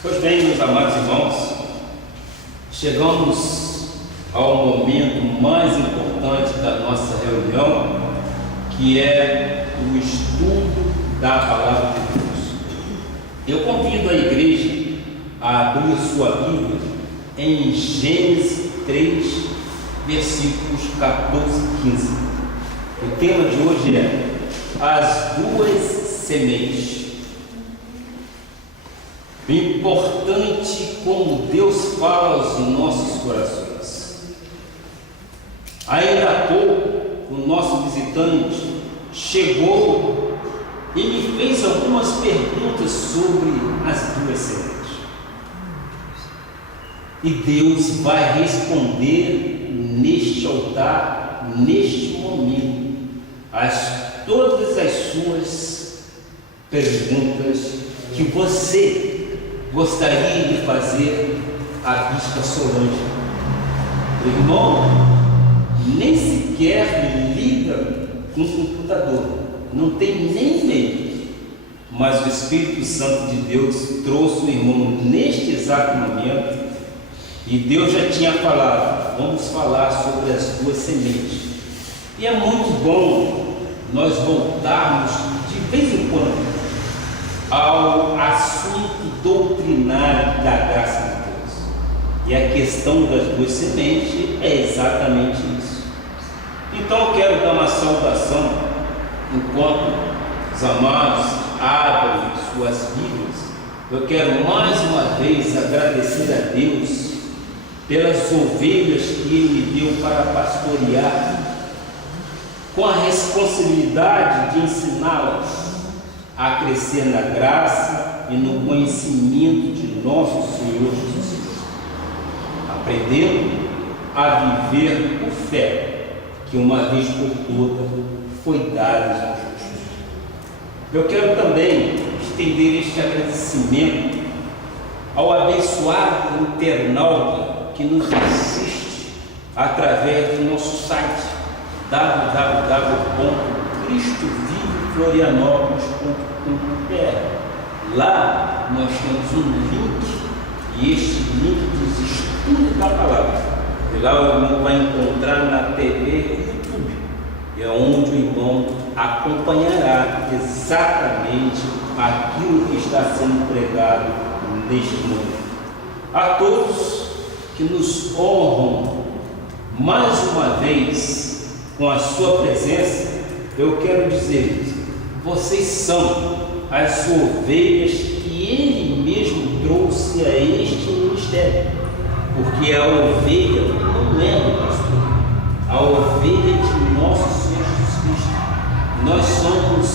Pois bem, meus amados irmãos, chegamos ao momento mais importante da nossa reunião, que é o estudo da Palavra de Deus. Eu convido a igreja a abrir sua Bíblia em Gênesis 3, versículos 14 e 15. O tema de hoje é as duas sementes. O importante como Deus fala aos nossos corações. Ainda há pouco, o nosso visitante chegou e me fez algumas perguntas sobre as duas sementes. E Deus vai responder neste altar, neste momento, todas as suas perguntas que você gostaria de fazer à Bispa Solange. O irmão nem sequer liga com o computador, não tem nem medo, mas o Espírito Santo de Deus trouxe o irmão neste exato momento, e Deus já tinha falado, vamos falar sobre as duas sementes. E é muito bom nós voltarmos de vez em quando ao assunto doutrinário da graça de Deus. E a questão das duas sementes é exatamente isso. Então eu quero dar uma saudação, enquanto os amados abrem suas Bíblias. Eu quero mais uma vez agradecer a Deus pelas ovelhas que Ele me deu para pastorear, com a responsabilidade de ensiná-las a crescer na graça e no conhecimento de nosso Senhor Jesus Cristo, aprendendo a viver por fé, que uma vez por todas foi dada a Jesus. Eu quero também estender este agradecimento ao abençoado internauta que nos assiste através do nosso site www.cristoviveflorianopolis.com.br. Lá nós temos um link, e este link diz estudo da palavra. E lá o irmão vai encontrar na TV YouTube, é onde o irmão acompanhará exatamente aquilo que está sendo pregado neste momento. A todos que nos honram mais uma vez com a sua presença, eu quero dizer, vocês são as ovelhas que Ele mesmo trouxe a este ministério, porque a ovelha não é do pastor, a ovelha de nosso Senhor Jesus Cristo. Nós somos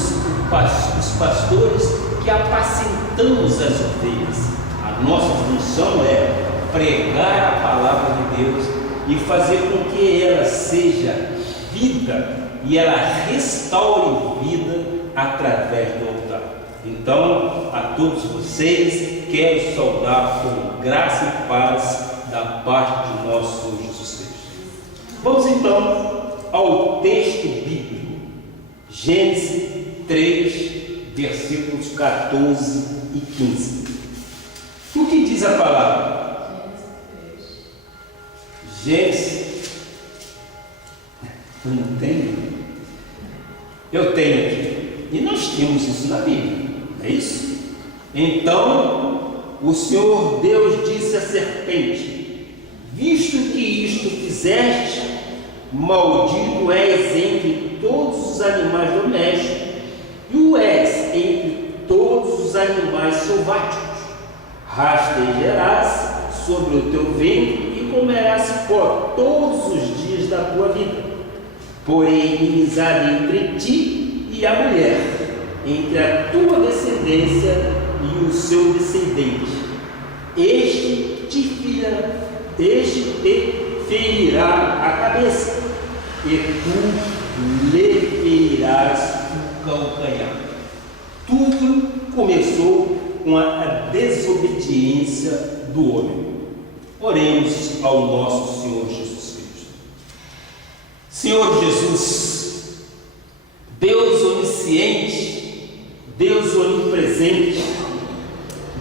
os pastores que apacentamos as ovelhas. A nossa função é pregar a palavra de Deus e fazer com que ela seja vida e ela restaure vida através do altar. Então, a todos vocês, quero saudar com graça e paz da parte de nosso Senhor Jesus Cristo. Vamos então ao texto bíblico, Gênesis 3, versículos 14 e 15. O que diz a palavra? Gênesis, eu não tenho? Eu tenho aqui, e nós temos isso na Bíblia, é isso? Então, o Senhor Deus disse à serpente: visto que isto fizeste, maldito és entre todos os animais domésticos, e o és entre todos os animais selváticos. Rastejarás sobre o teu ventre e comerás pó todos os dias da tua vida. Porém, inimizade entre ti e a mulher, entre a tua descendência e o seu descendente. Este te ferirá a cabeça, e tu lhe ferirás o calcanhar. Tudo começou com a desobediência do homem. Oremos ao nosso Senhor Jesus Cristo. Senhor Jesus, Deus onisciente, Deus onipresente,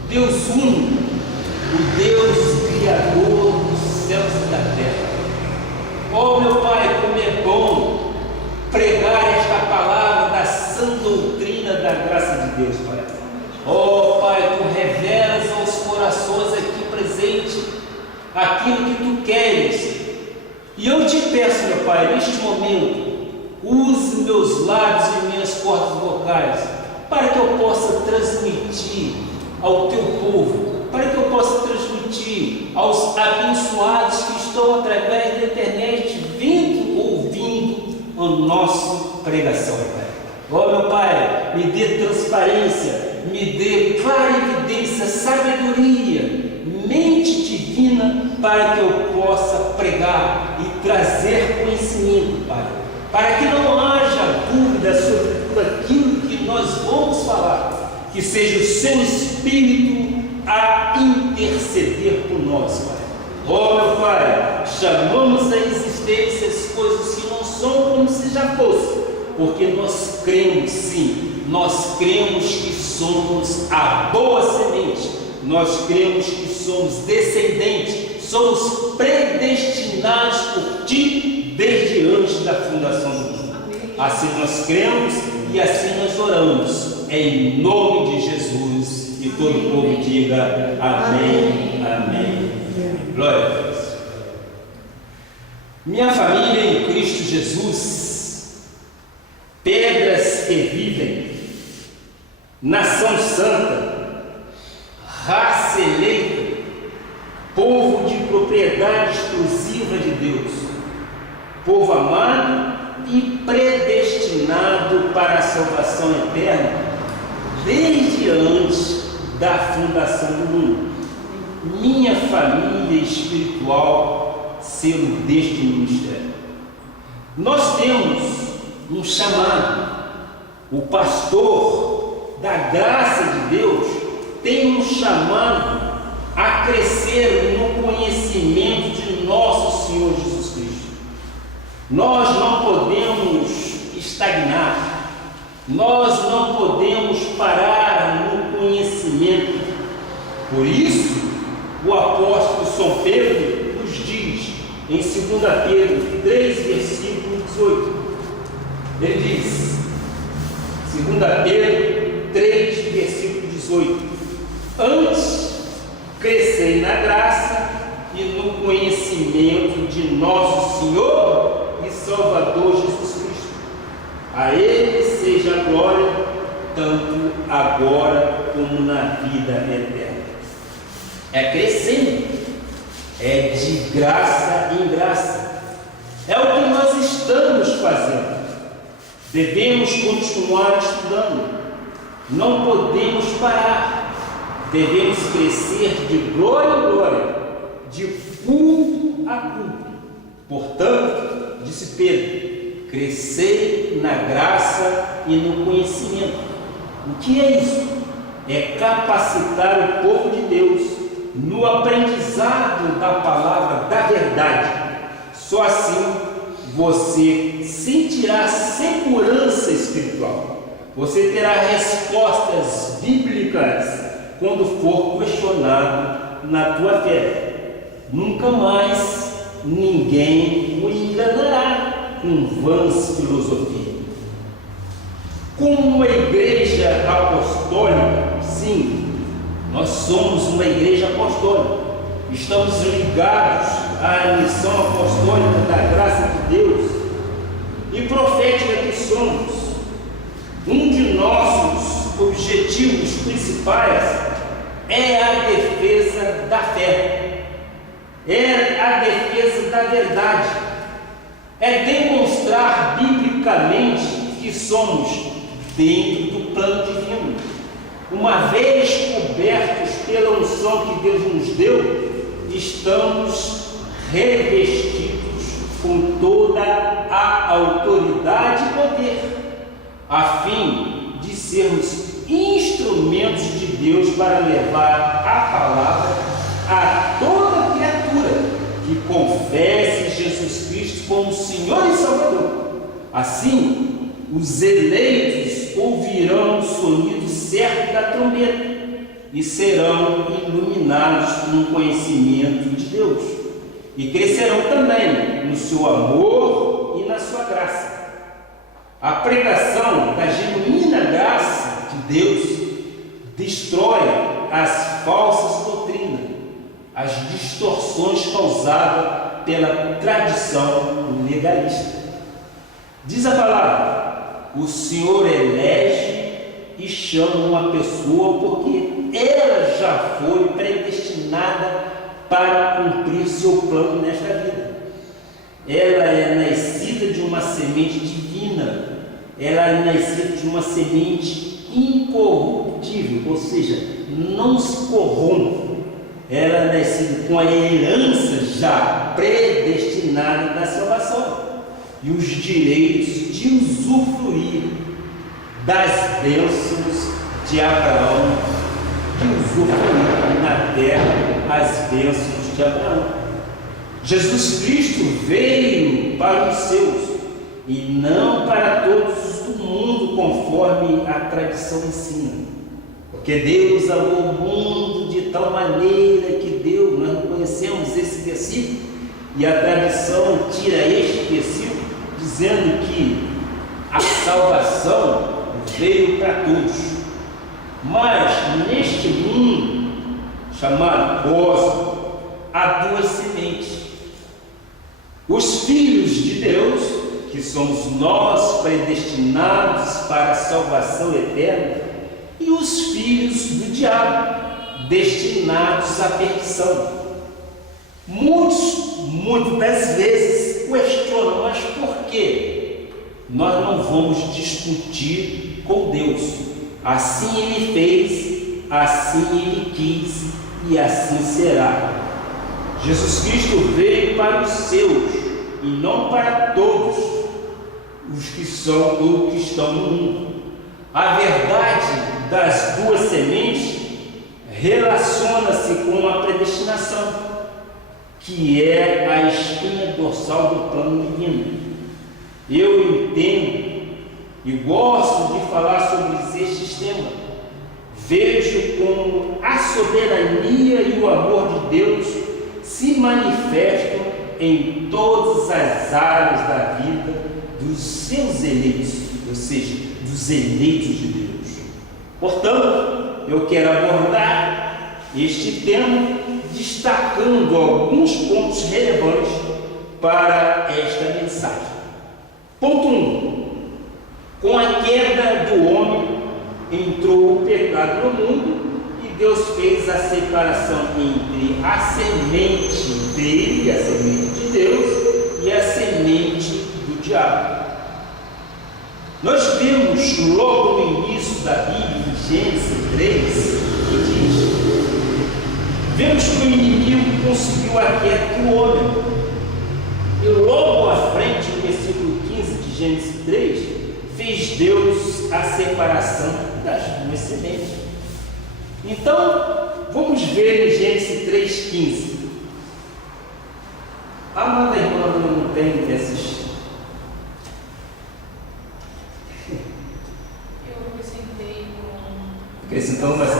Deus único, o Deus Criador dos céus e da terra. Oh, meu Pai, como é bom pregar esta palavra da sã doutrina da graça de Deus, Pai. Oh, Pai, Tu revelas aos corações aqui presentes aquilo que Tu queres. E eu te peço, meu Pai, neste momento, use meus lábios e minhas cordas vocais para que eu possa transmitir ao Teu povo, para que eu possa transmitir aos abençoados que estão através da internet ouvindo a nossa pregação, Pai. Oh, meu Pai, me dê transparência, me dê clarividência, sabedoria, mente divina, para que eu possa pregar e trazer conhecimento, Pai, para que não haja dúvida sobre tudo aquilo que nós vamos falar, que seja o Seu Espírito a interceder por nós, Pai. Oh, meu Pai, chamamos à existência as coisas que não são como se já fossem, porque nós cremos, sim, nós cremos que somos a boa semente, nós cremos que somos descendentes, somos predestinados por Ti desde antes da fundação do mundo. Assim nós cremos e assim nós oramos, em nome de Jesus. E todo o povo diga amém, amém. Glória a Deus. Minha família em Cristo Jesus, pedras que vivem, nação santa, raça eleita, povo de propriedade exclusiva de Deus, povo amado e predestinado para a salvação eterna, desde antes da fundação do mundo. Minha família espiritual, selo deste ministério. Nós temos um chamado. O pastor da graça de Deus tem um chamado a crescer no conhecimento de nosso Senhor Jesus Cristo. Nós não podemos estagnar. Nós não podemos parar no conhecimento. Por isso, o apóstolo São Pedro nos diz, em 2 Pedro 3, versículo 18, ele diz, 2 Pedro 3, versículo 18, antes, crescei na graça e no conhecimento de nosso Senhor e Salvador Jesus Cristo. A Ele seja a glória, tanto agora como na vida eterna. É crescendo, é de graça em graça. É o que nós estamos fazendo. Devemos continuar estudando. Não podemos parar. Devemos crescer de glória em glória, de culto a culto. Portanto, disse Pedro, crescer na graça e no conhecimento. O que é isso? É capacitar o povo de Deus no aprendizado da palavra da verdade. Só assim você sentirá segurança espiritual. Você terá respostas bíblicas quando for questionado na tua fé. Nunca mais ninguém o enganará com vãs filosofias. Como uma igreja apostólica, sim, nós somos uma igreja apostólica, estamos ligados à missão apostólica da graça de Deus e profética que somos. Um de nossos objetivos principais é a defesa da fé, é a defesa da verdade, é demonstrar biblicamente que somos dentro do plano divino. Uma vez cobertos pela unção que Deus nos deu, estamos revestidos com toda a autoridade e poder, a fim de sermos instrumentos de Deus para levar a palavra a toda criatura que confesse Jesus Cristo como Senhor e Salvador. Assim, os eleitos ouvirão o sonido certo da trombeta, e serão iluminados com o conhecimento de Deus, e crescerão também no seu amor e na sua graça. A pregação da genuína graça de Deus destrói as falsas doutrinas, as distorções causadas pela tradição legalista. Diz a palavra: o Senhor elege e chama uma pessoa porque ela já foi predestinada para cumprir seu plano nesta vida. Ela é nascida de uma semente divina, ela é nascida de uma semente incorruptível, ou seja, não se corrompe. Ela é nascida com a herança já predestinada da salvação e os direitos de usufruir das bênçãos de Abraão, de usufruir na terra as bênçãos de Abraão. Jesus Cristo veio para os seus e não para todos do mundo, conforme a tradição ensina. Porque Deus amou o mundo de tal maneira que deu, nós não conhecemos esse versículo, e a tradição tira este versículo dizendo que a salvação veio para todos. Mas neste mundo chamado cosmos há duas sementes: os filhos de Deus, que somos nós predestinados para a salvação eterna, e os filhos do diabo, destinados à perdição. Muitas das vezes questionam: mas por quê? Nós não vamos discutir com Deus. Assim Ele fez, assim Ele quis e assim será. Jesus Cristo veio para os seus e não para todos os que são ou que estão no mundo. A verdade das duas sementes relaciona-se com a predestinação, que é a espinha dorsal do plano divino. Eu entendo e gosto de falar sobre estes temas. Vejo como a soberania e o amor de Deus se manifestam em todas as áreas da vida dos seus eleitos, ou seja, dos eleitos de Deus. Portanto, eu quero abordar este tema destacando alguns pontos relevantes para esta mensagem. Ponto 1. Com a queda do homem, entrou o pecado no mundo e Deus fez a separação entre a semente dele, a semente de Deus, e a semente do diabo. Nós vemos logo no início da Bíblia, em Gênesis 3, que diz: vemos que o inimigo conseguiu a queda do homem. E logo à frente, no versículo 15 de Gênesis 3, fez Deus a separação das duas sementes. Então, vamos ver em Gênesis 3,15. A amada irmã não tem esses. Eu acrescentei Acrescentando mais. no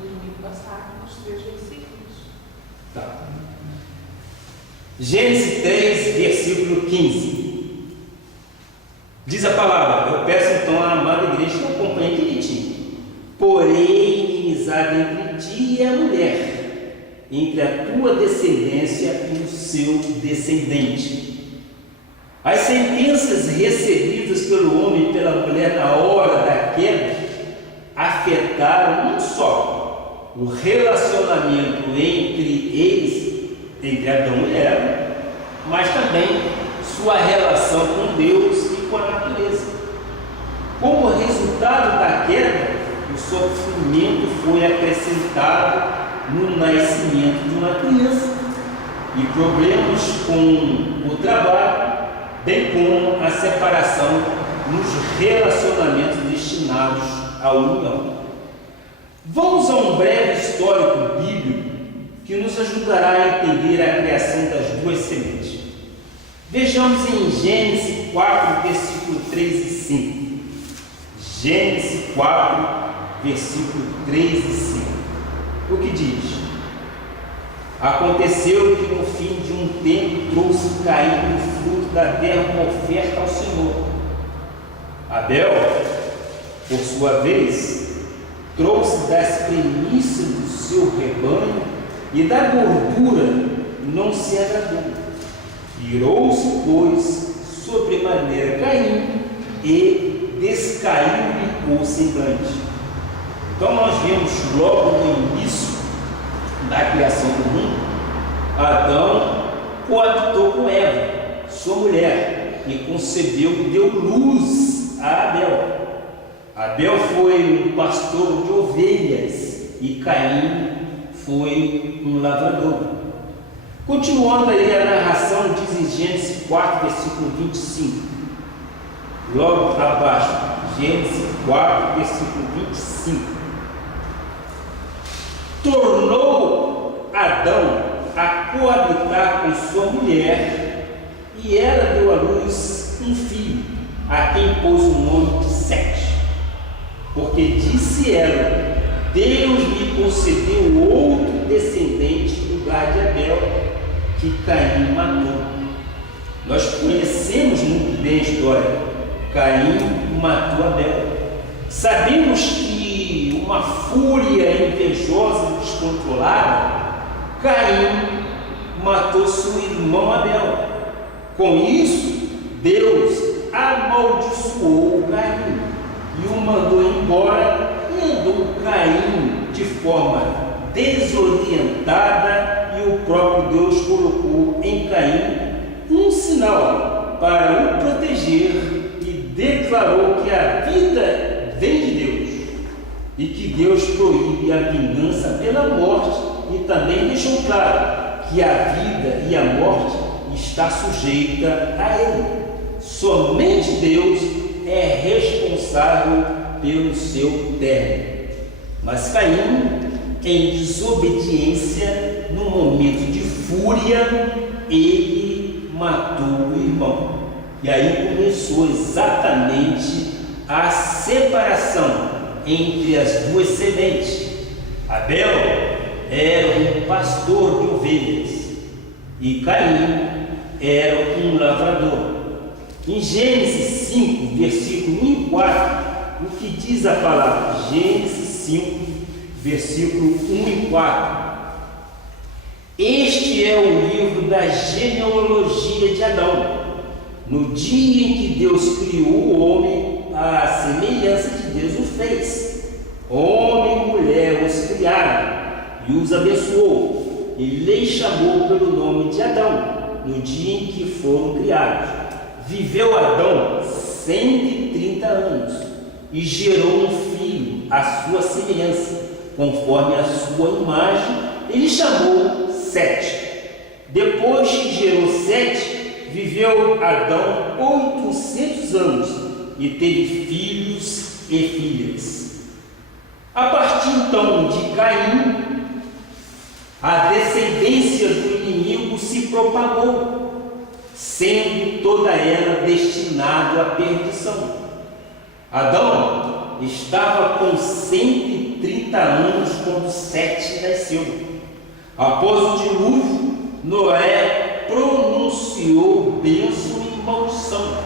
domingo passado, nos 3 versículos. Tá. Gênesis 3, versículo 15. Diz a palavra, eu peço então à amada igreja que acompanhe direitinho. Porém, inimizade entre ti e a mulher, entre a tua descendência e o seu descendente. As sentenças recebidas pelo homem e pela mulher na hora da queda afetaram não só o relacionamento entre eles, entre Adão e Eva, mas também sua relação com Deus e com a natureza. Como resultado da queda, o sofrimento foi acrescentado no nascimento de uma criança e problemas com o trabalho, bem como a separação nos relacionamentos destinados à união. Vamos a um breve histórico bíblico que nos ajudará a entender a criação das duas sementes. Vejamos em Gênesis 4, versículo 3 e 5. Gênesis 4, versículo 3 e 5. O que diz? Aconteceu que no fim de um tempo trouxe Caim o fruto da terra como oferta ao Senhor. Abel, por sua vez, trouxe das primícias do seu rebanho e da gordura não se agradou. Irou-se, pois, sobremaneira Caim e descaiu-lhe o semblante. Então nós vemos logo no início da criação do mundo, Adão coabitou com Eva, sua mulher, e concebeu e deu luz a Abel. Abel foi um pastor de ovelhas e Caim foi um lavrador. Continuando aí a narração, diz em Gênesis 4, versículo 25. Logo abaixo, Gênesis 4, versículo 25. Tornou Adão a coabitar com sua mulher, e ela deu à luz um filho, a quem pôs o nome de Sete. Porque disse ela: Deus me concedeu outro descendente no lugar de Abel, que Caim matou. Nós conhecemos muito bem a história. Caim matou Abel. Sabemos que uma fúria invejosa e descontrolada, Caim matou seu irmão Abel. Com isso, Deus amaldiçoou Caim e o mandou embora, e andou Caim de forma desorientada, e o próprio Deus colocou em Caim um sinal para o proteger e declarou que a vida vem de Deus e que Deus proíbe a vingança pela morte, e também deixou claro que a vida e a morte está sujeita a Ele. Somente Deus é responsável pelo seu término. Mas Caim, em desobediência, no momento de fúria, ele matou o irmão. E aí começou exatamente a separação entre as duas sementes. Abel era um pastor de ovelhas e Caim era um lavrador. Em Gênesis 5, versículo 1 e 4, o que diz a palavra? Gênesis 5, versículo 1 e 4. Este é o livro da genealogia de Adão. No dia em que Deus criou o homem, à semelhança de Deus o fez. Homem e mulher os criaram e os abençoou, e lhes chamou pelo nome de Adão, no dia em que foram criados. Viveu Adão 130 anos e gerou um filho à sua semelhança, conforme a sua imagem, ele chamou Sete. Depois que gerou Sete, viveu Adão 800 anos e teve filhos e filhas. A partir então de Caim, a descendência do inimigo se propagou, sendo toda ela destinada à perdição. Adão estava com 130 anos quando Sete nasceu. Após o dilúvio, Noé pronunciou bênção e maldição,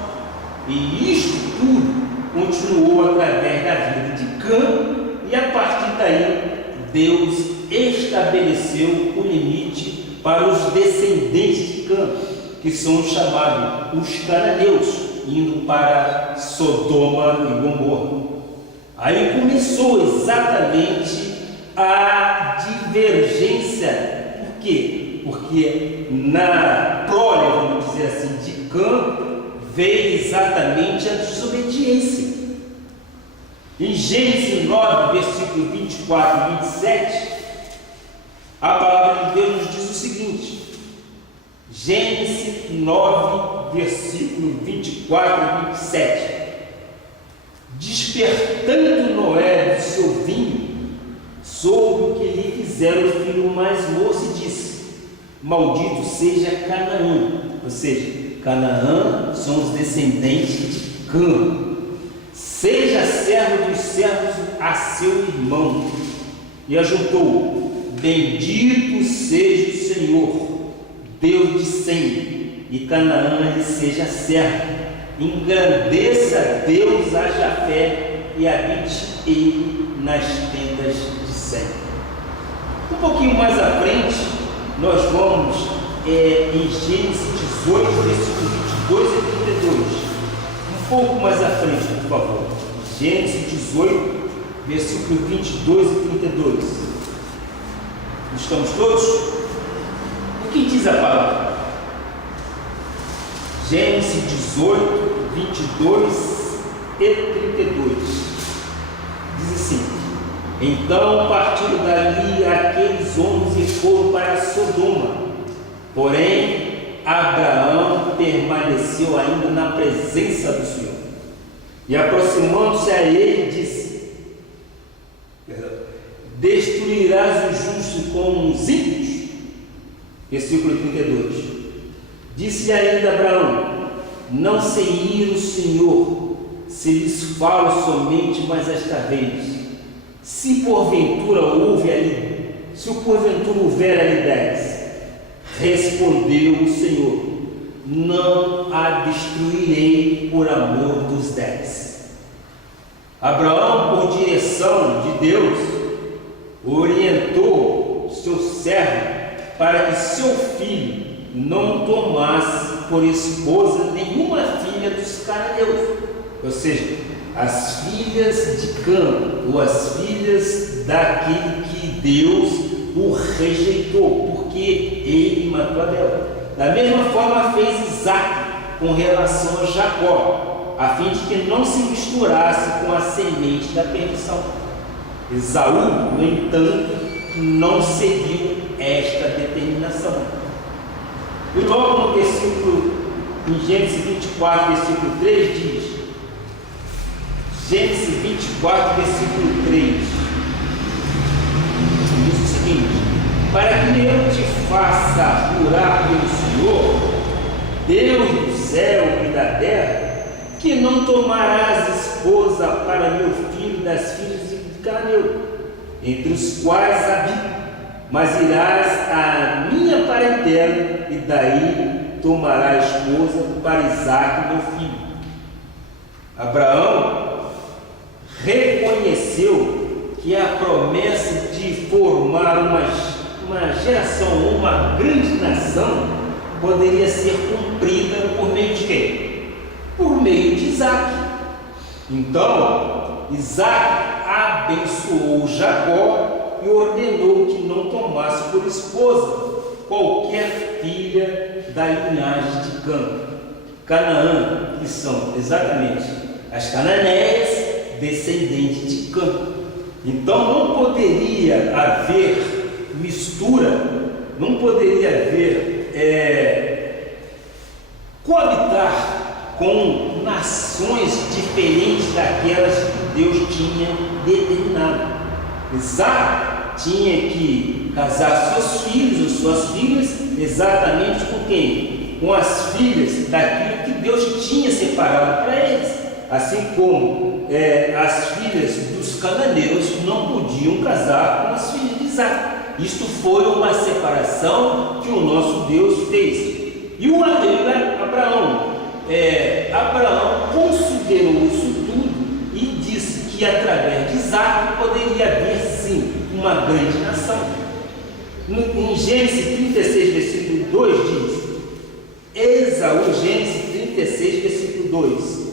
e isto tudo continuou através da vida de Cã, e a partir daí Deus estabeleceu o limite para os descendentes de Cã, que são chamados os cananeus, indo para Sodoma e Gomorra. Aí começou exatamente a divergência. Por quê? Porque na prole, vamos dizer assim, de Cã, veio exatamente a desobediência. Em Gênesis 9, versículo 24 e 27, a palavra de Deus nos diz o seguinte: Gênesis 9, versículo 24 e 27. Despertando Noé do seu vinho, soube o que lhe fizeram o filho mais moço e disse: maldito seja Canaã. Ou seja, Canaã são os descendentes de Cã. seja servo dos servos a seu irmão. E ajuntou: bendito seja o Senhor, Deus de Sem, e Canaã lhe seja servo. Engrandeça Deus a Jafé, e habite ele nas tendas de Sem. Um pouquinho mais à frente, nós vamos em Gênesis 18, versículos 22 e 32. Um pouco mais à frente, por favor. Gênesis 18, versículos 22 e 32. Estamos todos? O que diz a palavra? Gênesis 18, 22 e 32. Diz assim: então partiram dali aqueles homens e foram para Sodoma. Porém, Abraão permaneceu ainda na presença do Senhor. E aproximando-se a ele, disse: destruirás o justo com os ímpios? Versículo 32. Disse ainda Abraão: não sei ir o Senhor, se lhes falo somente mais esta vez. Se porventura houver ali 10, respondeu o Senhor: não a destruirei por amor dos 10. Abraão, por direção de Deus, orientou seu servo para que seu filho não tomasse por esposa nenhuma filha dos cananeus, ou seja, as filhas de Cã, ou as filhas daquele que Deus o rejeitou, porque ele matou a dela. Da mesma forma fez Isaac com relação a Jacó, a fim de que não se misturasse com a semente da perdição. Esaú, no entanto, não seguiu esta determinação. E logo no versículo, em Gênesis 24, versículo 3, diz: Gênesis 24, versículo 3, diz o seguinte: para que eu te faça jurar pelo Senhor, Deus do céu e da terra, que não tomarás esposa para meu filho das filhas de Cananeu, entre os quais habito, mas irás à minha parentela, e daí tomarás esposa para Isaque, meu filho. Abraão reconheceu que a promessa de formar uma geração, uma grande nação, poderia ser cumprida por meio de quem? Por meio de Isaque. Então, Isaque abençoou Jacó e ordenou que não tomasse por esposa qualquer filha da linhagem de Canaã, que são exatamente as cananeias, descendentes de Cã. Então não poderia haver mistura, não poderia haver coabitar com nações diferentes daquelas que Deus tinha determinado. Isaac tinha que casar seus filhos ou suas filhas exatamente com quem? Com as filhas daquilo que Deus tinha separado para eles. Assim como as filhas dos cananeus não podiam casar com as filhas de Isaac. Isto foi uma separação que o nosso Deus fez. E o Abraão considerou isso tudo e disse que através de Isaac poderia haver sim uma grande nação. Em Gênesis 36, versículo 2 diz: Esaú, Gênesis 36, versículo 2: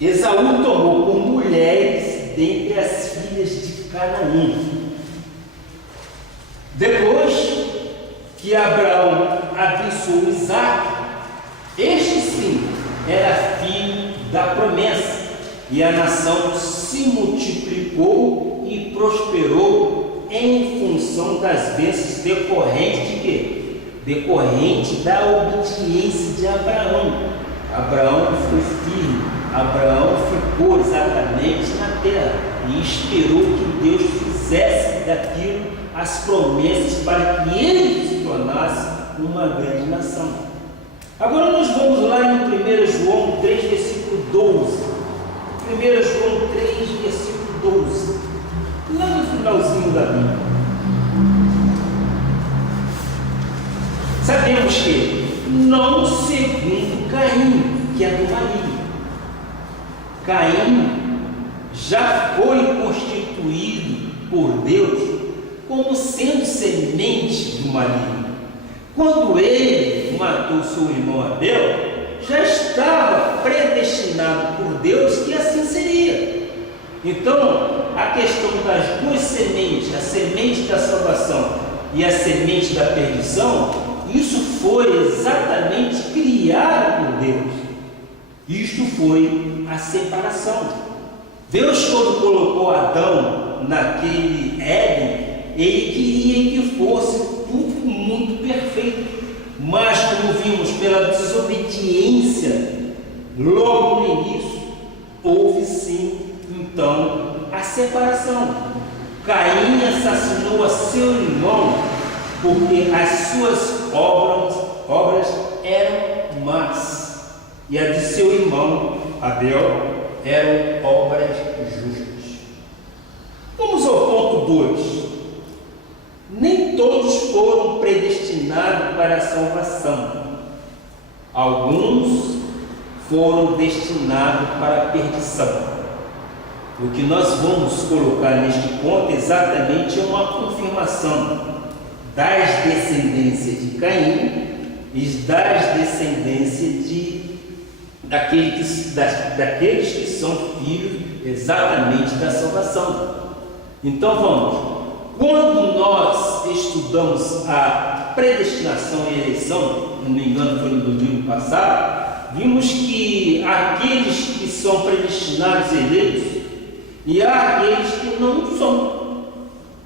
Esaú tomou por mulheres dentre as filhas de Canaã. Depois que Abraão abençoou Isaque, este sim era filho da promessa, e a nação se multiplicou e prosperou em função das bênçãos decorrentes de quê? Decorrente da obediência de Abraão. Abraão foi firme, Abraão ficou exatamente na terra e esperou que Deus fizesse daquilo as promessas para que ele se tornasse uma grande nação. Agora nós vamos lá em 1 João 3, versículo 12. 1 João 3, versículo 12, lá no finalzinho da Bíblia. Sabemos que não segundo Caim, que é do maligno. Caim já foi constituído por Deus como sendo semente do maligno. Quando ele matou seu irmão Abel, já estava predestinado por Deus que assim seria. Então, a questão das duas sementes, a semente da salvação e a semente da perdição, isso foi exatamente criado por Deus. Isto foi a separação. Deus, quando colocou Adão naquele Éden, ele queria que fosse tudo muito perfeito. Mas, como vimos, pela desobediência, logo no início, houve sim, então, a separação. Caim assassinou a seu irmão porque as suas obras eram más, e a de seu irmão Abel eram obras justas. Vamos ao ponto 2. Nem todos foram predestinados para a salvação. Alguns foram destinados para a perdição. O que nós vamos colocar neste ponto exatamente é uma confirmação das descendências de Caim e das descendências daqueles que são filhos exatamente da salvação. Então vamos. Quando nós estudamos a predestinação e eleição, não me engano foi no domingo passado, vimos que aqueles que são predestinados e eleitos, e há aqueles que não são.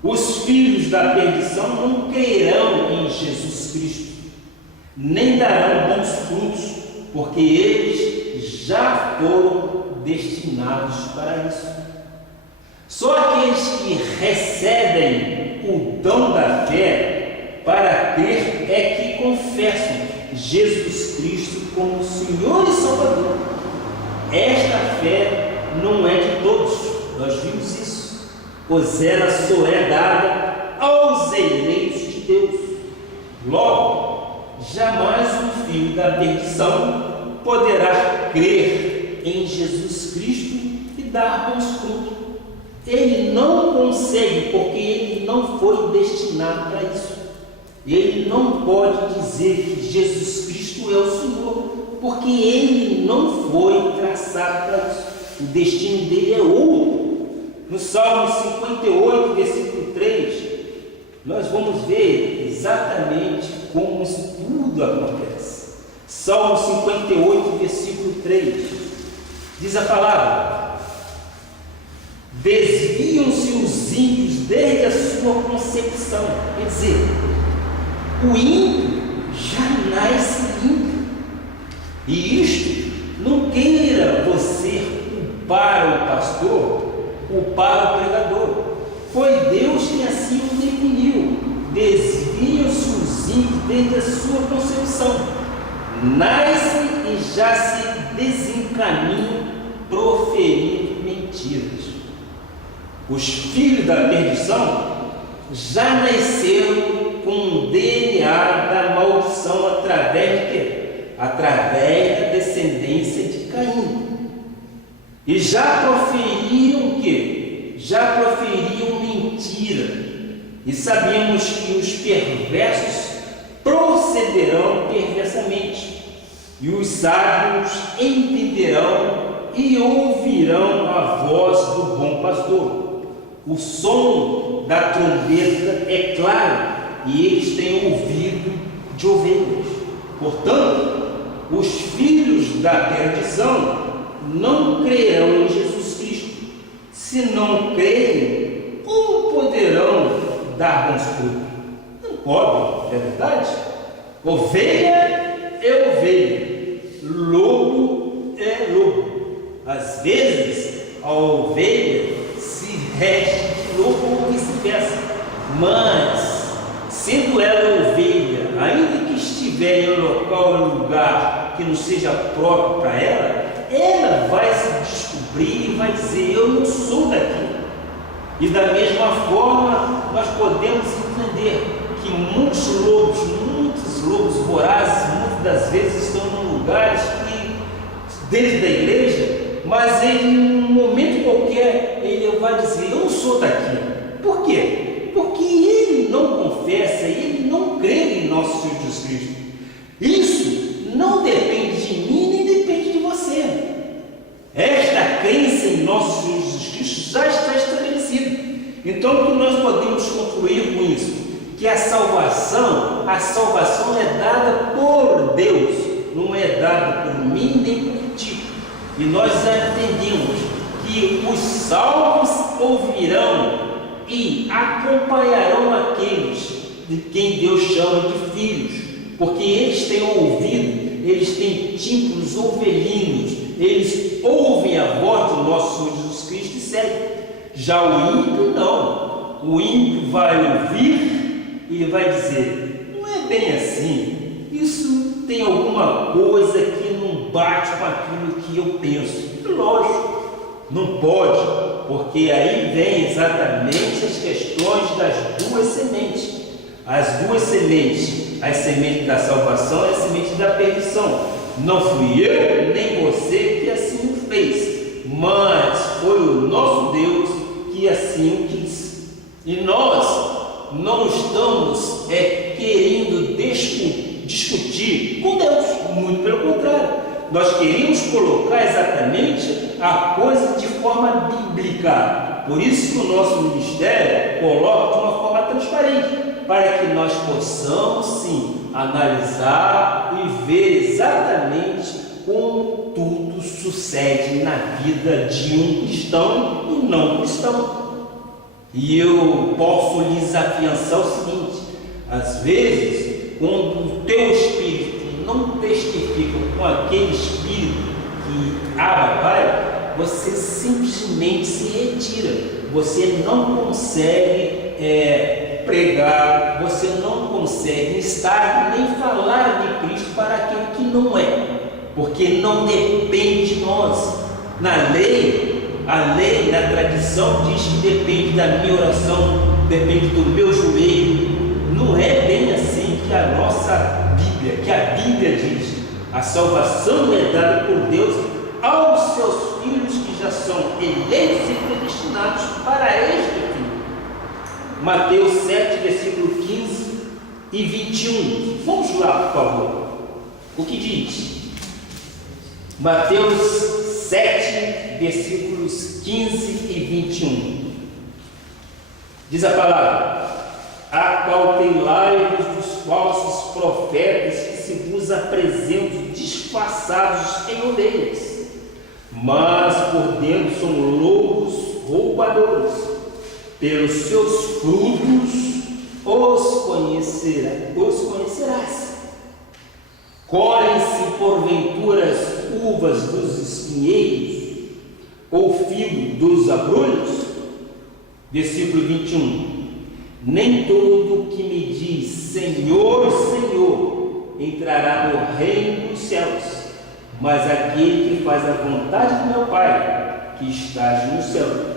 Os filhos da perdição não crerão em Jesus Cristo, nem darão bons frutos, porque eles já foram destinados para isso. Só aqueles que recebem o dom da fé para crer é que confessam Jesus Cristo como Senhor e Salvador. Esta fé não é de todos, nós vimos isso, pois ela só é dada aos eleitos de Deus. Logo, jamais um filho da perdição poderá crer em Jesus Cristo e dar bons frutos. Ele não consegue, porque ele não foi destinado para isso. Ele não pode dizer que Jesus Cristo é o Senhor, porque ele não foi traçado para isso. O destino dele é outro. No Salmo 58, versículo 3, nós vamos ver exatamente como isso tudo acontece. Salmo 58, versículo 3, diz a palavra: desviam-se os ímpios desde a sua concepção. Quer dizer, o ímpio já nasce ímpio. E isto, não queira você culpar o pastor, culpar o pregador. Foi Deus que assim o definiu. Desviam-se os ímpios desde a sua concepção. Nascem e já se desencaminham proferindo mentiras. Os filhos da perdição já nasceram com o DNA da maldição através de quê? Através da descendência de Caim. E já proferiram o quê? Já proferiam mentira. E sabemos que os perversos procederão perversamente, e os sábios entenderão e ouvirão a voz do bom pastor. O som da trombeta é claro, e eles têm ouvido de ovelhas. Portanto, os filhos da perdição não crerão em Jesus Cristo. Se não crerem, como poderão dar bons frutos? Não podem, é verdade? Ovelha é ovelha, lobo é lobo. Às vezes, a ovelha se veste de lobo ou vice-versa, mas, sendo ela ovelha, ainda que estiver em um lugar que não seja próprio para ela, ela vai se descobrir descobrir e vai dizer: eu não sou daqui. E da mesma forma, nós podemos entender que muitos lobos vorazes, muitas das vezes estão em lugares que, dentro da igreja, mas ele, em um momento qualquer, ele vai dizer: eu não sou daqui. Por quê? Porque ele não confessa, ele não crê em nosso Senhor Jesus Cristo. Isso não depende de mim, nem depende de você. Esta crença em nosso Senhor Jesus Cristo já está estabelecida. Então, o que nós podemos concluir com isso? Que a salvação é dada por Deus, não é dada por mim nem por ti. E nós já entendemos que os salvos ouvirão e acompanharão aqueles de quem Deus chama de filhos, porque eles têm ouvido, eles têm tímpanos ovelhinos, eles ouvem a voz do nosso Senhor Jesus Cristo e seguem. Já o ímpio não. O ímpio vai ouvir e ele vai dizer: não é bem assim, isso tem alguma coisa que não bate com aquilo que eu penso. Lógico, não pode, porque aí vem exatamente as questões das duas sementes. As duas sementes, a semente da salvação e a semente da perdição. Não fui eu nem você que assim o fez, mas foi o nosso Deus que assim o quis. E nós não estamos querendo discutir com Deus, muito pelo contrário. Nós queremos colocar exatamente a coisa de forma bíblica. Por isso que o nosso ministério coloca de uma forma transparente, para que nós possamos sim analisar e ver exatamente como tudo sucede na vida de um cristão e não cristão. E eu posso lhes afiançar o seguinte: às vezes, quando o teu espírito não testifica com aquele espírito que Abba Pai, você simplesmente se retira, você não consegue pregar, você não consegue estar nem falar de Cristo para aquele que não é, porque não depende de nós. Na lei, a lei, na tradição, diz que depende da minha oração, depende do meu joelho. Não é bem assim que a nossa Bíblia, que a Bíblia diz. A salvação é dada por Deus aos seus filhos que já são eleitos e predestinados para este fim. Mateus 7, versículo 15 e 21. Vamos lá, por favor. O que diz? Mateus 7, versículos 15 e 21. Diz a palavra: acautelai-vos dos falsos profetas que se vos apresentam disfarçados em ovelhas, mas por dentro são lobos roubadores. Pelos seus frutos os conhecerás. Colhem-se porventura as uvas dos espinheiros, ou figo dos abrolhos? Versículo 21. Nem todo que me diz Senhor, Senhor entrará no reino dos céus, mas aquele que faz a vontade do meu Pai que está nos céus.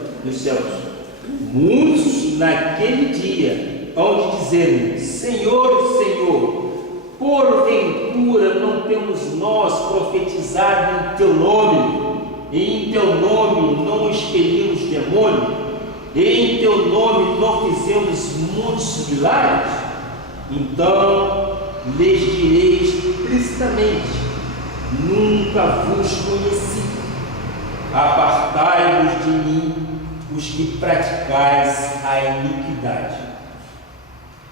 Muitos naquele dia hão de dizer-me: Senhor, Senhor, porventura não temos nós profetizado em teu nome, e em teu nome não expelimos demônio, e em teu nome não fizemos muitos milagres? Então lhes direi explicitamente: nunca vos conheci. Apartai-vos de mim, os que praticais a iniquidade.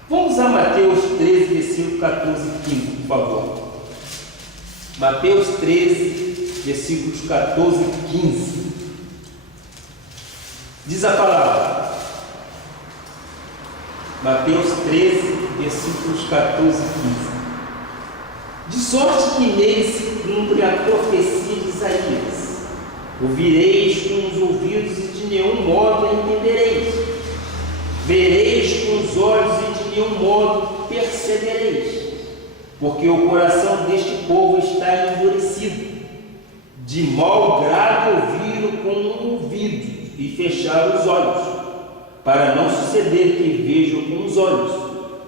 Vamos a Mateus 13, versículo 14 e 15, por favor. Mateus 13, versículos 14 e 15. Diz a palavra. Mateus 13, versículos 14 e 15. De sorte que nele se cumpre a profecia de Isaías: ouvireis com os ouvidos e de nenhum modo entendereis, vereis com os olhos e de nenhum modo percebereis, porque o coração deste povo está endurecido, de mau grado ouvir abrir com o ouvido e fechar os olhos, para não suceder que vejam com os olhos,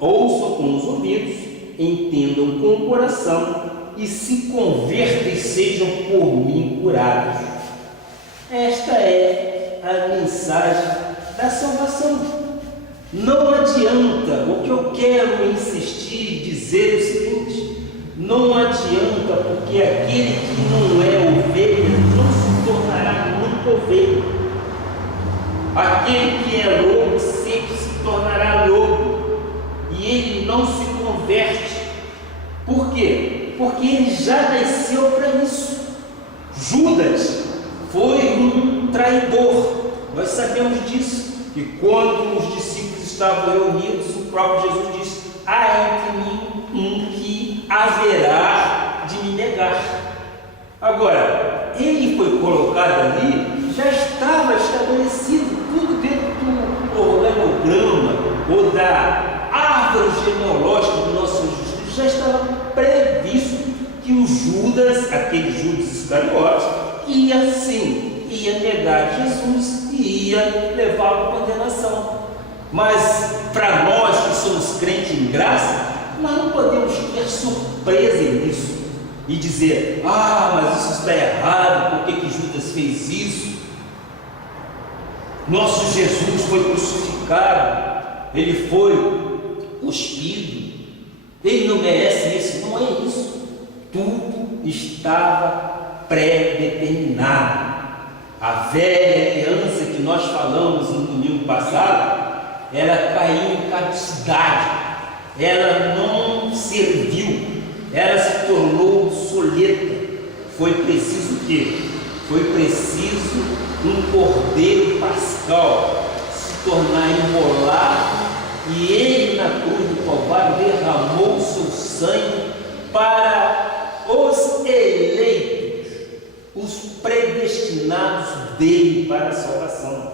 ouçam com os ouvidos, entendam com o coração e se convertam e sejam por mim curados. Esta é a mensagem da salvação. Não adianta, o que eu quero insistir e dizer é o seguinte: não adianta, porque aquele que não é ovelha não se tornará nunca ovelha. Aquele que é lobo sempre se tornará lobo, e ele não se converte. Por quê? Porque ele já nasceu para isso. Judas foi um traidor. Nós sabemos disso, que quando os discípulos estavam reunidos, o próprio Jesus disse: há entre mim um que haverá de me negar. Agora, ele foi colocado ali, já estava estabelecido, tudo dentro do organograma ou da árvore genealógica do nosso Jesus, já estava previsto que o Judas, aquele Judas Iscariote, ia sim, ia negar Jesus e ia levá-lo à condenação. Mas para nós que somos crentes em graça, nós não podemos ter surpresa nisso e dizer: mas isso está errado, por que Judas fez isso? Nosso Jesus foi crucificado, ele foi cuspido, ele não merece isso. Não é isso. Tudo estava pré-determinado. A velha aliança que nós falamos no domingo passado, ela caiu em caducidade, ela não serviu, ela se tornou obsoleta. Foi preciso o quê? Foi preciso um cordeiro pascal se tornar imolado, e ele na cruz do Calvário derramou o seu sangue para os eleitos, os predestinados dele para a salvação.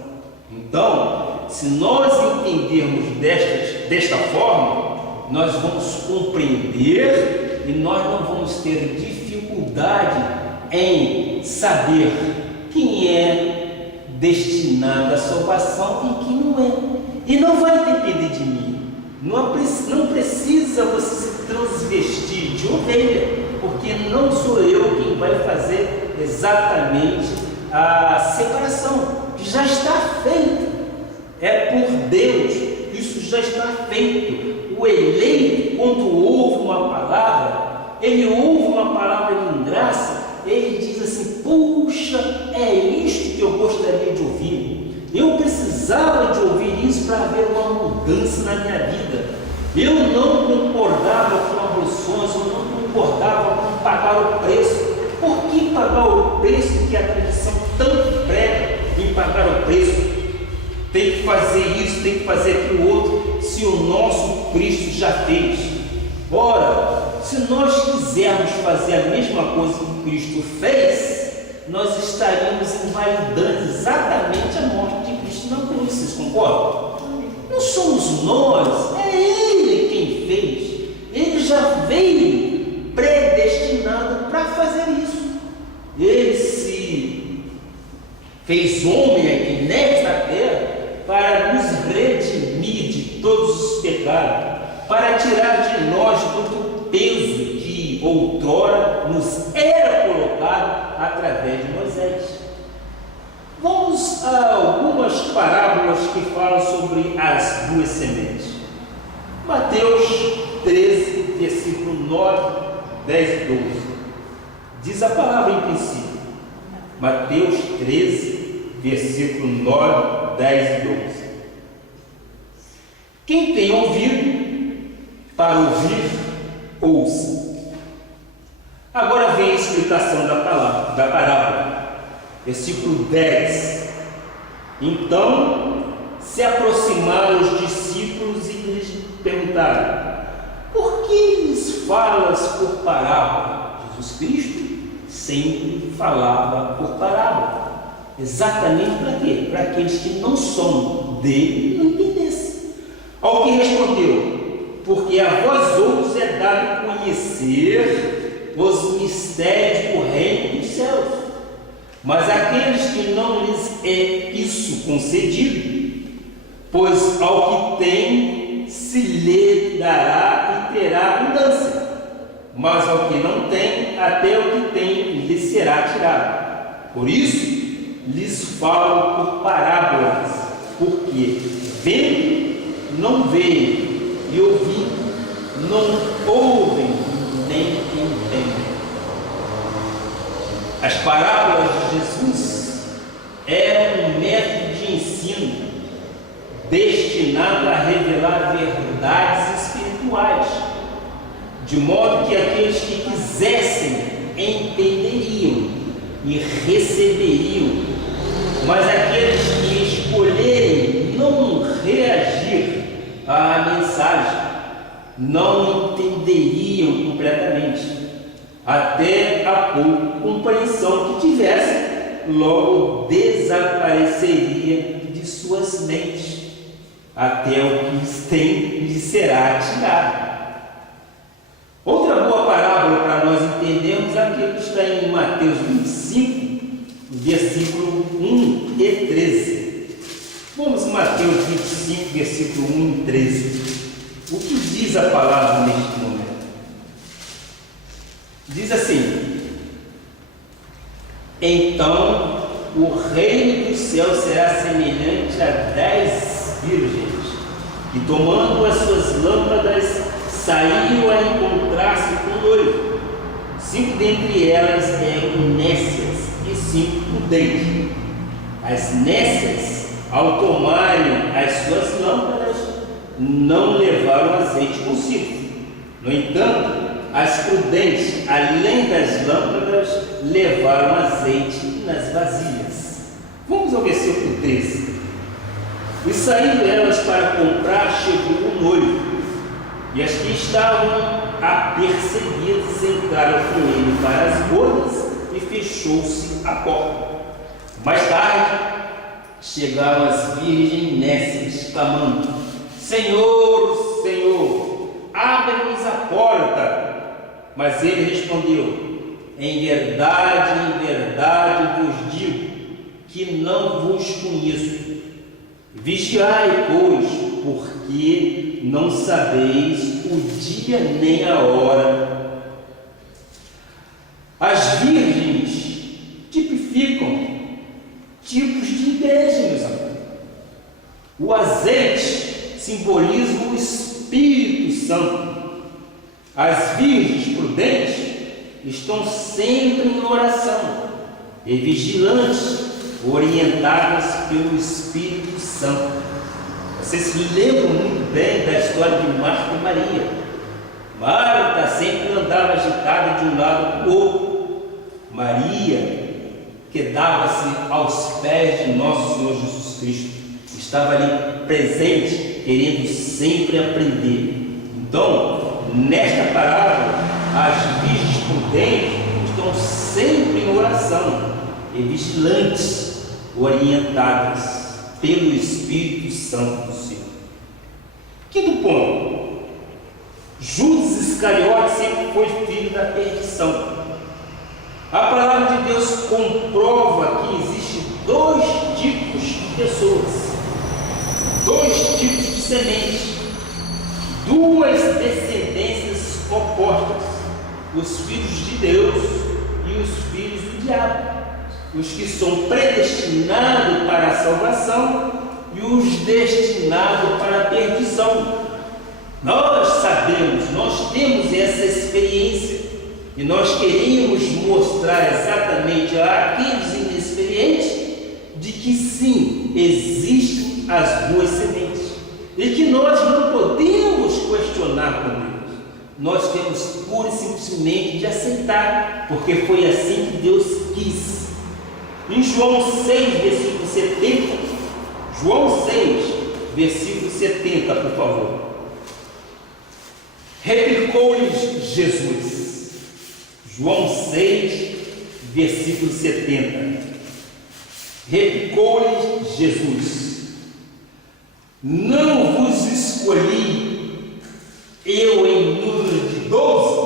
Então, se nós entendermos desta forma, nós vamos compreender e nós não vamos ter dificuldade em saber quem é destinado à salvação e quem não é. E não vai depender de mim. Não precisa você se transvestir de ovelha, porque não sou eu quem vai fazer exatamente a separação, que já está feita. É por Deus, isso já está feito. O eleito, quando ouve uma palavra, ele ouve uma palavra em graça, ele diz assim: puxa, é isto que eu gostaria de ouvir. Eu precisava de ouvir isso para haver uma mudança na minha vida. Eu não concordava com abluções, eu não concordava com pagar o preço. Por que pagar o preço que a tradição tanto prega em pagar o preço? Tem que fazer isso, tem que fazer aquilo outro, se o nosso Cristo já fez. Ora, se nós quisermos fazer a mesma coisa que Cristo fez, nós estaríamos invalidando exatamente a morte de Cristo na cruz. Vocês concordam? Não somos nós, é Ele quem fez. Ele já veio predestinado para fazer isso. Ele se fez homem aqui nesta terra para nos redimir de todos os pecados, para tirar de nós todo o peso que outrora nos era colocado através de Moisés. Vamos a algumas parábolas que falam sobre as duas sementes. Mateus 13, versículo 9, 10 e 12. Diz a palavra em princípio. Mateus 13, versículo 9, 10 e 12. Quem tem ouvido para ouvir, ouça. Agora vem a explicação da parábola. Versículo 10. Então se aproximaram os discípulos e lhes perguntaram: por que lhes falas por parábola? Jesus Cristo sempre falava por parábola. Exatamente para quê? Para aqueles que não são dele não entendessem. Ao que respondeu: porque a vós outros é dado conhecer os mistérios do reino dos céus, Mas aqueles que não lhes é isso concedido, pois ao que tem se lhe dará e terá abundância, mas ao que não tem, até o que tem lhe será tirado. Por isso lhes falo por parábolas, porque vendo não veem, e ouvindo não ouvem nem entendem. As parábolas de Jesus eram um método de ensino destinado a revelar verdades espirituais, de modo que aqueles que quisessem entenderiam e receberiam, mas aqueles que escolherem não reagir à mensagem não entenderiam completamente, até a pouca compreensão que tivessem, logo desapareceria de suas mentes, até o que lhes tem lhe será tirado. Outra boa parábola para nós entendermos é aquele que está em Mateus 25, versículo 1 e 13. Vamos a Mateus 25, versículo 1 e 13. O que diz a palavra neste momento? Diz assim: então o reino dos céus será semelhante a 10 virgens, que tomando as suas lâmpadas saíram a encontrar-se com o noivo. 5 dentre elas eram nécias e 5 prudentes. As nécias, ao tomarem as suas lâmpadas, não levaram azeite consigo. No entanto, as prudentes, além das lâmpadas, levaram azeite nas vasilhas. Vamos ao versículo 13. E saindo elas para comprar, chegou o noivo, e as que estavam apercebidas entraram com ele para as bodas, e fechou-se a porta. Mais tarde, chegaram as virgens nécias, clamando: Senhor, Senhor, abre-nos a porta. Mas ele respondeu: em verdade vos digo, que não vos conheço. Vigiai, pois, porque não sabeis o dia nem a hora. As virgens tipificam tipos de igreja, meus amigos. O azeite simboliza o Espírito Santo. As virgens prudentes estão sempre em oração e vigilantes, orientadas pelo Espírito Santo. Vocês se lembram muito bem da história de Marta e Maria. Marta sempre andava agitada de um lado para o outro. Maria quedava-se aos pés de nosso Senhor Jesus Cristo. Estava ali presente, querendo sempre aprender. Então, nesta parábola, as virgens prudentes estão sempre em oração e vigilantes, orientadas pelo Espírito Santo do Senhor. Quinto ponto: Judas Iscariote sempre foi filho da perdição. A palavra de Deus comprova que existem 2 tipos de pessoas, 2 tipos de sementes, 2 descendências opostas: os filhos de Deus e os filhos do diabo, os que são predestinados para a salvação e os destinados para a perdição. Nós sabemos, nós temos essa experiência e nós queríamos mostrar exatamente àqueles inexperientes de que sim, existem as 2 sementes e que nós não podemos questionar com Deus. Nós temos pura e simplesmente de aceitar, porque foi assim que Deus quis. Em João 6, versículo 70, João 6, versículo 70, por favor. Replicou-lhes Jesus. João 6, versículo 70. Replicou-lhes Jesus: não vos escolhi eu em número de 12,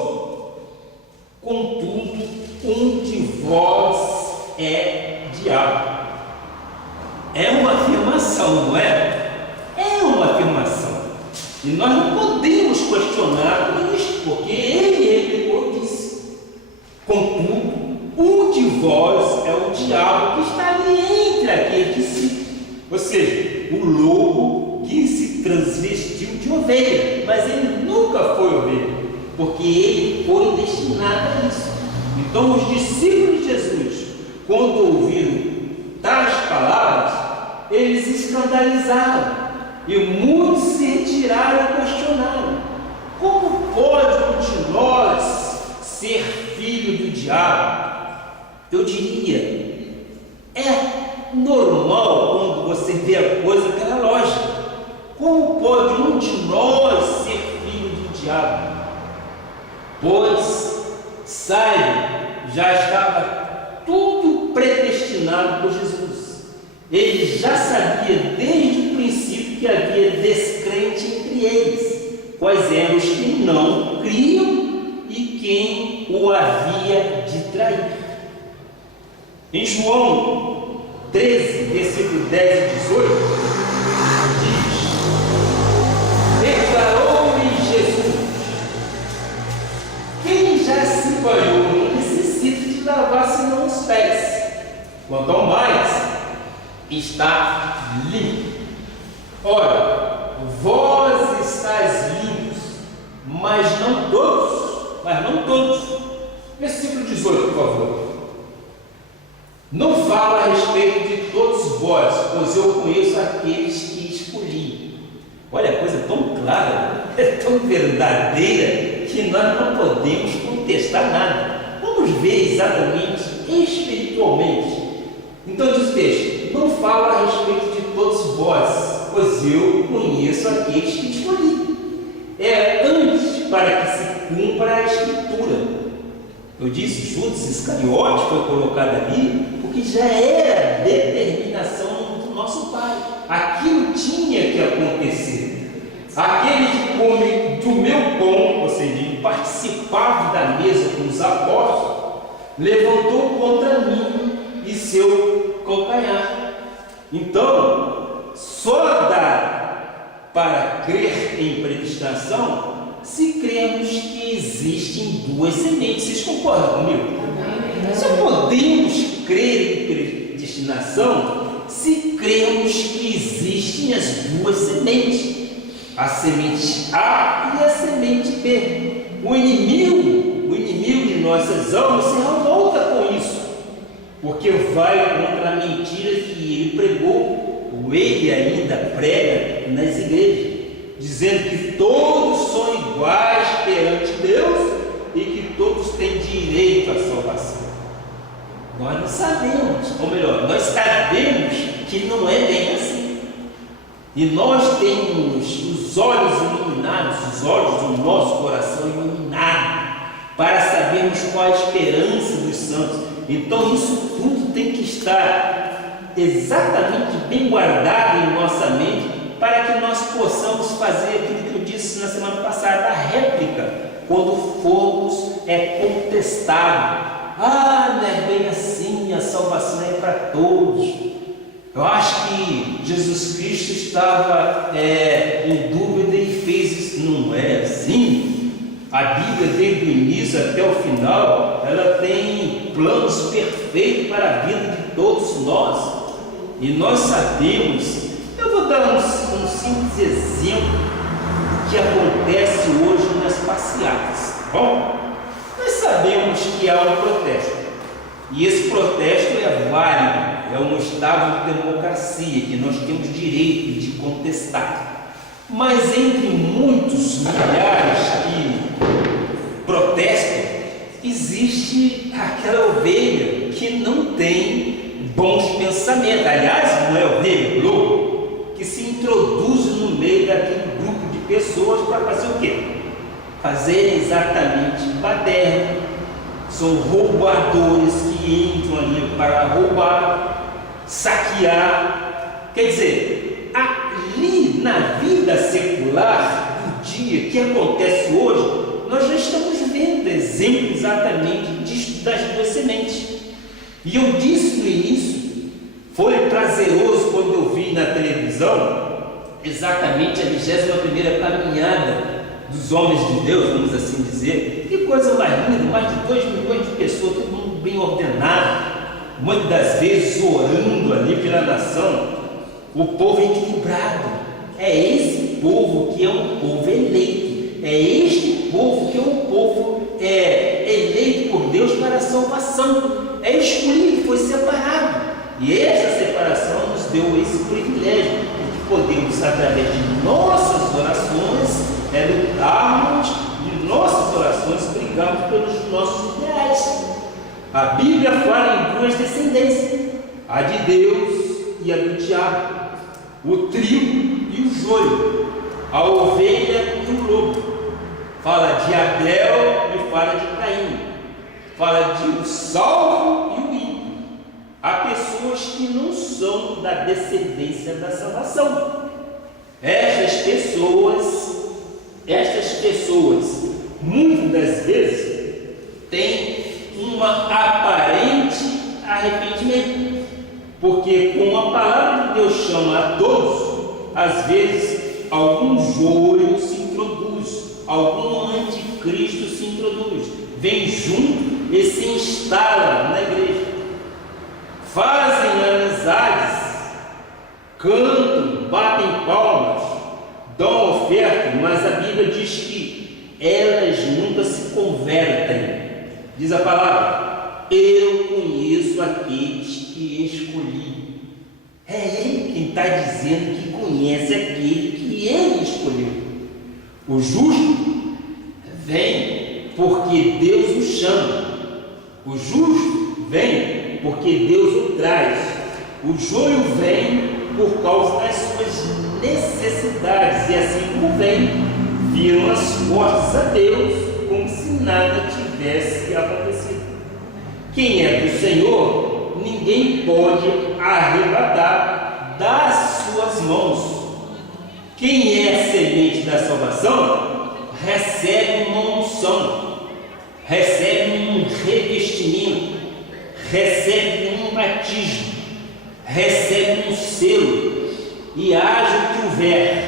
contudo um de vós é E nós não podemos questionar por isso, porque ele replicou e disse: contudo, um de vós é o diabo que está ali entre aqueles discípulos. Ou seja, o lobo que se transvestiu de ovelha, mas ele nunca foi ovelha, porque ele foi destinado a isso. Então os discípulos de Jesus, quando ouviram tais palavras, eles se escandalizaram, e muitos se retiraram e questionaram: como pode um de nós ser filho do diabo? Eu diria, é normal quando você vê a coisa pela lógica. Como pode um de nós ser filho do diabo? Pois, saiba, já estava tudo predestinado por Jesus. Ele já sabia desde o princípio que havia descrente entre eles, quais eram os que não criam e quem o havia de trair. Em João 13, versículo 10 e 18, diz: declarou-lhe Jesus: quem já se banhou não necessita de lavar senão os pés, quanto ao mais está limpo. Ora, vós estáis limpos, mas não todos. Versículo 18, por favor. Não falo a respeito de todos vós, pois eu conheço aqueles que escolhi. Olha, a coisa tão clara, é tão verdadeira, que nós não podemos contestar nada. Vamos ver exatamente, espiritualmente. Então diz o texto: não falo a respeito de todos vós, pois eu conheço aqueles que escolhi. É antes para que se cumpra a Escritura. Eu disse, Judas Iscariote foi colocado ali, porque já era determinação do nosso Pai. Aquilo tinha que acontecer. Aquele que come do meu pão, ou seja, participava da mesa com os apóstolos, levantou contra mim e seu calcanhar. Então, só dá para crer em predestinação se cremos que existem duas sementes. Vocês concordam comigo? Só podemos crer em predestinação se cremos que existem as duas sementes, a semente A e a semente B. O inimigo de nossas almas se revolta com isso, porque vai contra a mentira que ele pregou, ou ele ainda prega nas igrejas, dizendo que todos são iguais perante Deus e que todos têm direito à salvação. Nós não sabemos, ou melhor, nós sabemos que não é bem assim. E nós temos os olhos iluminados, os olhos do nosso coração iluminados, para sabermos qual a esperança dos santos. Então isso tudo tem que estar exatamente bem guardado em nossa mente, para que nós possamos fazer aquilo que eu disse na semana passada, a réplica, quando formos contestado. Não é bem assim, a salvação é para todos. Eu acho que Jesus Cristo estava em dúvida e fez isso. Não é assim. A Bíblia, desde o início até o final, ela tem planos perfeitos para a vida de todos nós. E nós sabemos. Eu vou dar um simples exemplo que acontece hoje nas passeatas, tá bom? Nós sabemos que há um protesto, e esse protesto é válido, é um estado de democracia que nós temos direito de contestar. Mas entre muitos milhares que protestam, existe aquela ovelha que não tem bons pensamentos. Aliás, não é ovelha, lobo, que se introduz no meio daquele grupo de pessoas para fazer o quê? Fazer exatamente baderna. São roubadores que entram ali para roubar, saquear. Quer dizer, ali na vida secular do dia que acontece hoje, nós já estamos vendo exemplo exatamente das duas sementes. E eu disse no início, foi prazeroso quando eu vi na televisão exatamente a 21ª caminhada dos homens de Deus, vamos assim dizer. Que coisa mais linda, mais de 2 milhões de pessoas, todo mundo bem ordenado, muitas das vezes orando ali pela nação, o povo equilibrado. É esse povo que é um povo eleito, é este povo que é um povo eleito por Deus para a salvação, é escolhido, foi separado, e essa separação nos deu esse privilégio de que podemos, através de nossas orações, lutarmos, de nossas orações, brigarmos pelos nossos ideais. A Bíblia fala em 2 descendências, a de Deus e a do diabo, o trigo e o joio, a ovelha e o lobo. Fala de Abel e fala de Caim, fala de o salvo e o ímpio. Há pessoas que não são da descendência da salvação. Estas pessoas, muitas das vezes, têm uma aparente arrependimento, porque como a palavra de Deus chama a todos, às vezes algum joio se introduz, algum anticristo se introduz, vem junto e se instala na igreja, fazem amizades, cantam, batem palmas, dão oferta, mas a Bíblia diz que elas nunca se convertem. Diz a palavra: eu conheço aqueles que escolhi. É Ele quem está dizendo que conhece aquele que Ele escolheu. O justo vem porque Deus o chama. O justo vem porque Deus o traz. O joio vem por causa das suas necessidades, e assim como vem, viram as portas a Deus como se nada tivesse acontecido. Quem é do Senhor, ninguém pode arrebatar das suas mãos. Quem é semente da salvação, recebe uma unção, recebe um revestimento, recebe um batismo, recebe um selo, e haja o que houver,